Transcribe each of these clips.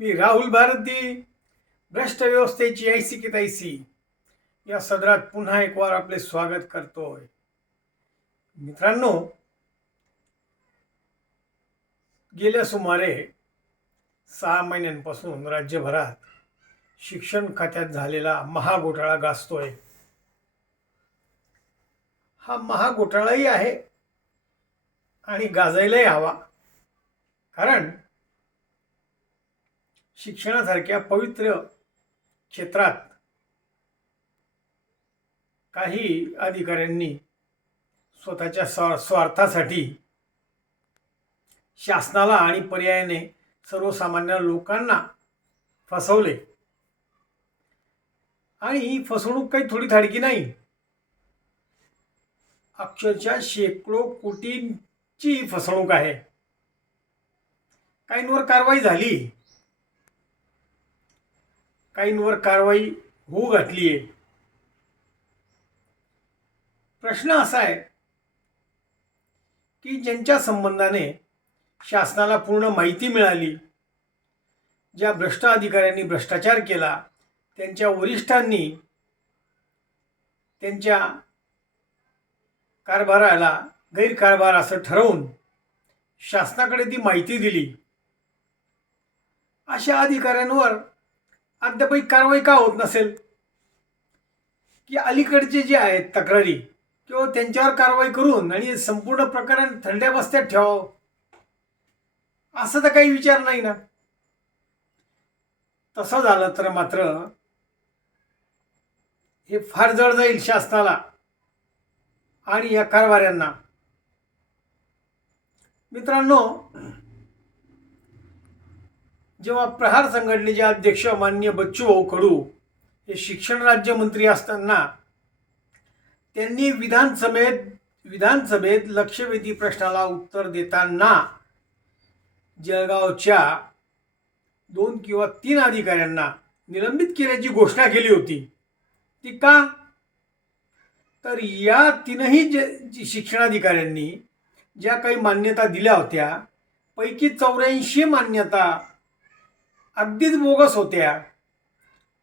मी राहुल भारती भ्रष्ट व्यवस्थेची ऐसी की तैसी. या सदरात पुन्हा एक वार आपले स्वागत करतोय. मित्रांनो गेल्या सुमारे सहा महिन्यांपासून राज्यभरात शिक्षण खात्यात झालेला महाघोटाळा गाजतोय. हा महाघोटाळाही आहे आणि गाजायलाही हवा. कारण शिक्षणासारख्या पवित्र क्षेत्रात काही अधिकाऱ्यांनी स्वतःच्या स्वा स्वार्थासाठी शासनाला आणि पर्यायाने सर्वसामान्य लोकांना फसवले. आणि ही फसवणूक काही थोडी थाडकी नाही. अक्षरशः शेकडो कोटींची फसवणूक आहे. काहींवर कारवाई झाली. काहींवर कारवाई होऊ घातली आहे. प्रश्न असा आहे की ज्यांच्या संबंधाने शासनाला पूर्ण माहिती मिळाली ज्या भ्रष्ट अधिकाऱ्यांनी भ्रष्टाचार केला त्यांच्या वरिष्ठांनी त्यांच्या कारभाराला गैरकारभार असं ठरवून शासनाकडे ती माहिती दिली. अशा अधिकाऱ्यांवर अद्यापही कारवाई का होत नसेल? की अलीकडचे जे आहेत तक्रारी किंवा त्यांच्यावर कारवाई करून आणि संपूर्ण प्रकरण थंड्या बस्त्यात ठेवावं? असं तर काही विचार नाही ना. तसं झालं तर मात्र हे फार जड जाईल शासनाला आणि या कारभाऱ्यांना. मित्रांनो जेव्हा प्रहार संघटनेचे अध्यक्ष मान्य बच्चूभाऊ कडू हे शिक्षण राज्यमंत्री असताना त्यांनी विधानसभेत विधानसभेत लक्षवेधी प्रश्नाला उत्तर देताना जळगावच्या दोन किंवा तीन अधिकाऱ्यांना निलंबित केल्याची घोषणा केली होती. ती का? तर या तीनही जे जी शिक्षणाधिकाऱ्यांनी ज्या काही मान्यता दिल्या होत्या पैकी चौऱ्याऐंशी मान्यता अगदीच बोगस होत्या.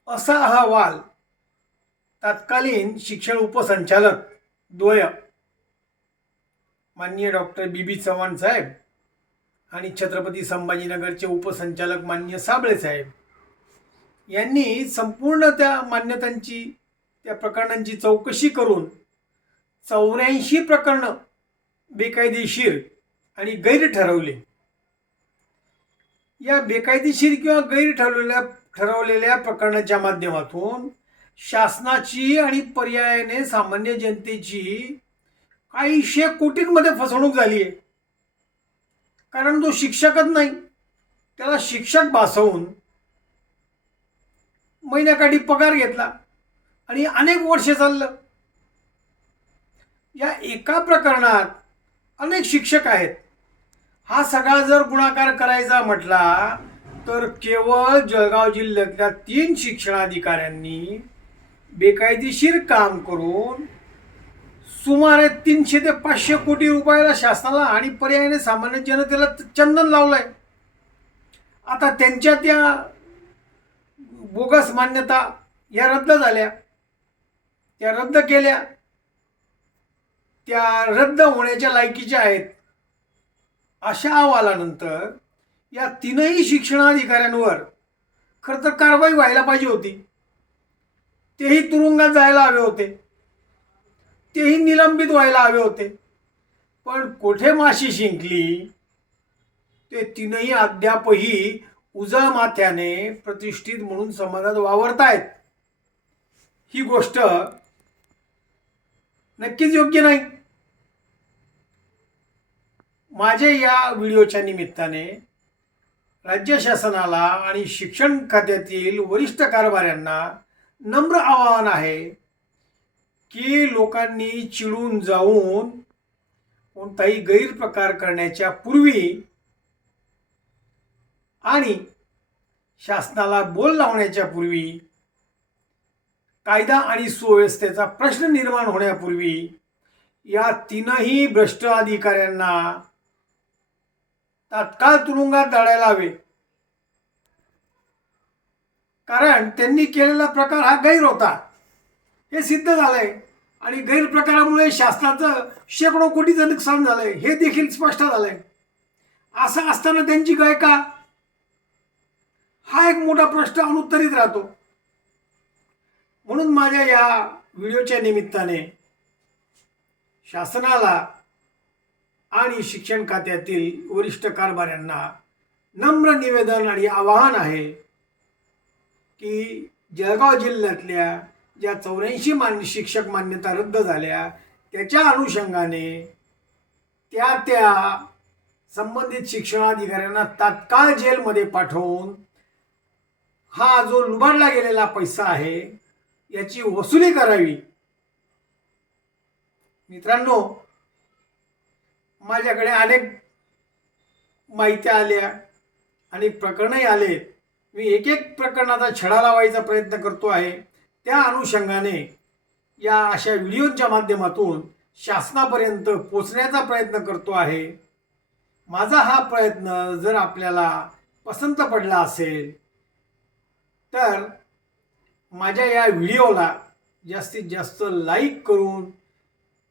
असा अहवाल तत्कालीन शिक्षण उपसंचालक द्वय माननीय डॉक्टर बी बी चव्हाण साहेब आणि छत्रपती संभाजीनगरचे उपसंचालक मान्य साबळे साहेब यांनी संपूर्ण त्या मान्यतांची त्या प्रकरणांची चौकशी करून चौऱ्याऐंशी प्रकरणं बेकायदेशीर आणि गैर ठरवले या बेकायदेशीर किंवा गैर ठरवलेल्या ठरवलेल्या प्रकरणाच्या माध्यमातून शासनाची आणि पर्यायाने सामान्य जनतेची काहीशे कोटींमध्ये फसवणूक झाली आहे. कारण तो शिक्षकच नाही. त्याला शिक्षक भासवून महिन्याकाठी पगार घेतला आणि अनेक वर्षे चाललं. या एका प्रकरणात अनेक शिक्षक आहेत. हा सगळा जर गुणाकार करायचा म्हटला तर केवळ जळगाव जिल्ह्यातल्या तीन शिक्षणाधिकाऱ्यांनी बेकायदेशीर काम करून सुमारे तीनशे ते पाचशे कोटी रुपयाला शासनाला आणि पर्यायाने सामान्य जनतेला चंदन लावलंय. आता त्यांच्या त्या बोगस मान्यता या रद्द झाल्या. त्या रद्द केल्या. त्या रद्द होण्याच्या लायकीच्या आहेत. अशा अहवालानंतर या तीनही शिक्षणाधिकाऱ्यांवर खरं तर कारवाई व्हायला पाहिजे होती. तेही तुरुंगात जायला हवे होते. तेही निलंबित व्हायला हवे होते. पण कोठे माशी शिंकली? ते तीनही अद्यापही उजळ माथ्याने प्रतिष्ठित म्हणून समाजात वावरतायत. ही गोष्ट नक्कीच योग्य नाही. माझे या व्हिडिओच्या निमित्ताने राज्य शासनाला आणि शिक्षण खात्यातील वरिष्ठ कारभाऱ्यांना नम्र आवाहन आहे की लोकांनी चिडून जाऊन कोणताही गैरप्रकार करण्याच्या पूर्वी आणि शासनाला बोल लावण्याच्या पूर्वी कायदा आणि सुव्यवस्थेचा प्रश्न निर्माण होण्यापूर्वी या तीनही भ्रष्ट अधिकाऱ्यांना तात्काळ तुरुंगात जाळायला हवे. कारण त्यांनी केलेला प्रकार हा गैर होता. हे सिद्ध झालंय आणि गैरप्रकारामुळे शासनाचं शेकडो कोटीचं नुकसान झालंय. हे देखील स्पष्ट झालंय. असं असताना त्यांची गय का? हा एक मोठा प्रश्न अनुत्तरित राहतो. म्हणून माझ्या या व्हिडिओच्या निमित्ताने शासनाला आणि शिक्षण खात्यातील वरिष्ठ कारभाऱ्यांना नम्र निवेदन आणि आवाहन आहे की जळगाव जिल्ह्यातल्या ज्या चौऱ्याऐंशी मान्य शिक्षक मान्यता रद्द झाल्या त्याच्या अनुषंगाने त्या त्या संबंधित शिक्षणाधिकाऱ्यांना तात्काळ जेलमध्ये पाठवून हा जो लुबाडला गेलेला पैसा आहे याची वसुली करावी. मित्रांनो माझ्याकडे अनेक माहित्या आल्या आणि प्रकरणही आले. मी एक एक प्रकरणाचा छडा लावायचा प्रयत्न करतो आहे. त्या अनुषंगाने या अशा व्हिडिओच्या माध्यमातून शासनापर्यंत पोचण्याचा प्रयत्न करतो आहे. माझा हा प्रयत्न जर आपल्याला पसंत पडला असेल तर माझ्या या व्हिडिओला जास्तीत जास्त लाईक करून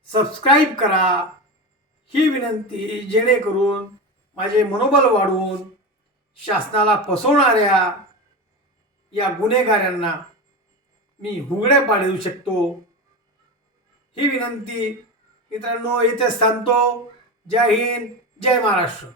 सबस्क्राईब करा. ही विनंती जेणेकरून माझे मनोबल वाढवून शासनाला फसवणाऱ्या या गुन्हेगारांना मी हुगडे पाडू शकतो. ही विनंती मित्रांनो इथेच थांबतो. जय हिंद जय महाराष्ट्र.